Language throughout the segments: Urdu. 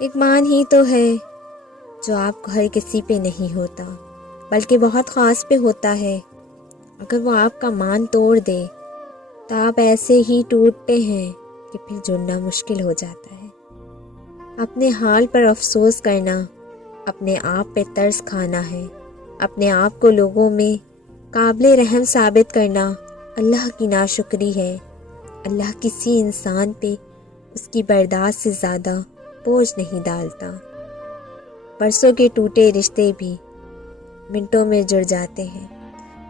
ایک مان ہی تو ہے جو آپ کو ہر کسی پہ نہیں ہوتا بلکہ بہت خاص پہ ہوتا ہے۔ اگر وہ آپ کا مان توڑ دے تو آپ ایسے ہی ٹوٹتے ہیں کہ پھر جڑنا مشکل ہو جاتا ہے۔ اپنے حال پر افسوس کرنا اپنے آپ پہ ترس کھانا ہے۔ اپنے آپ کو لوگوں میں قابل رحم ثابت کرنا اللہ کی ناشکری ہے۔ اللہ کسی انسان پہ اس کی برداشت سے زیادہ بوجھ نہیں ڈالتا۔ برسوں کے ٹوٹے رشتے بھی منٹوں میں جڑ جاتے ہیں،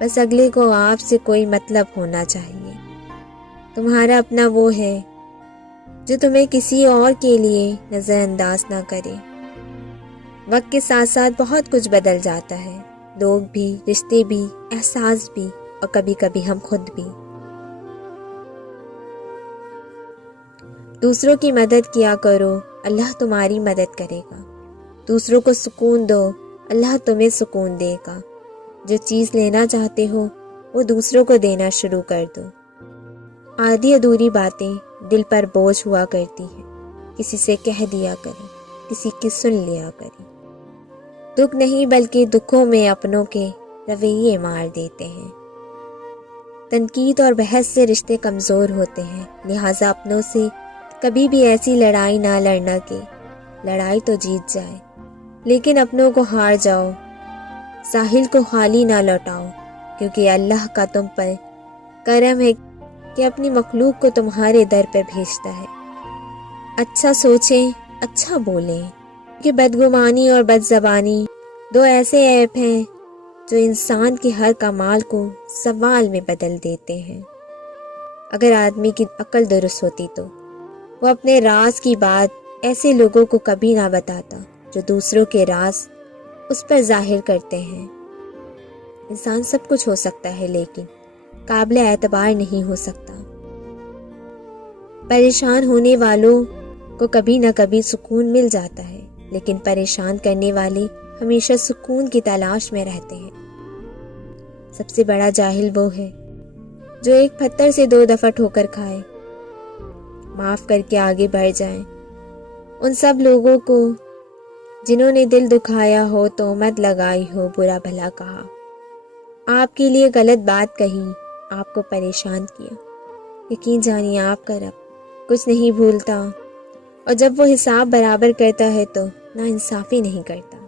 بس اگلے کو آپ سے کوئی مطلب ہونا چاہیے۔ تمہارا اپنا وہ ہے جو تمہیں کسی اور کے لیے نظر انداز نہ کرے۔ وقت کے ساتھ ساتھ بہت کچھ بدل جاتا ہے، لوگ بھی، رشتے بھی، احساس بھی، اور کبھی کبھی ہم خود بھی۔ دوسروں کی مدد کیا کرو، اللہ تمہاری مدد کرے گا۔ دوسروں کو سکون دو، اللہ تمہیں سکون دے گا۔ جو چیز لینا چاہتے ہو وہ دوسروں کو دینا شروع کر دو۔ آدھی ادھوری باتیں دل پر بوجھ ہوا کرتی ہیں، کسی سے کہہ دیا کریں، کسی کی سن لیا کریں۔ دکھ نہیں بلکہ دکھوں میں اپنوں کے رویے مار دیتے ہیں۔ تنقید اور بحث سے رشتے کمزور ہوتے ہیں، لہٰذا اپنوں سے کبھی بھی ایسی لڑائی نہ لڑنا کہ لڑائی تو جیت جائے لیکن اپنوں کو ہار جاؤ۔ ساحل کو خالی نہ لوٹاؤ، کیونکہ اللہ کا تم پر کرم ہے کہ اپنی مخلوق کو تمہارے در پہ بھیجتا ہے۔ اچھا سوچیں، اچھا بولیں، کہ بدگمانی اور بد زبانی دو ایسے عیب ہیں جو انسان کے ہر کمال کو زوال میں بدل دیتے ہیں۔ اگر آدمی کی عقل درست ہوتی تو وہ اپنے راز کی بات ایسے لوگوں کو کبھی نہ بتاتا جو دوسروں کے راز اس پر ظاہر کرتے ہیں۔ انسان سب کچھ ہو سکتا ہے لیکن قابل اعتبار نہیں ہو سکتا۔ پریشان ہونے والوں کو کبھی نہ کبھی سکون مل جاتا ہے، لیکن پریشان کرنے والے ہمیشہ سکون کی تلاش میں رہتے ہیں۔ سب سے بڑا جاہل وہ ہے جو ایک پتھر سے 2 دفعہ ٹھوکر کھائے۔ معاف کر کے آگے بڑھ جائیں۔ ان سب لوگوں کو جنہوں نے دل دکھایا ہو، تہمت لگائی ہو، برا بھلا کہا، آپ کے لیے غلط بات کہی، آپ کو پریشان کیا، یقین جانیے آپ کا رب کچھ نہیں بھولتا، اور جب وہ حساب برابر کرتا ہے تو نا انصافی نہیں کرتا۔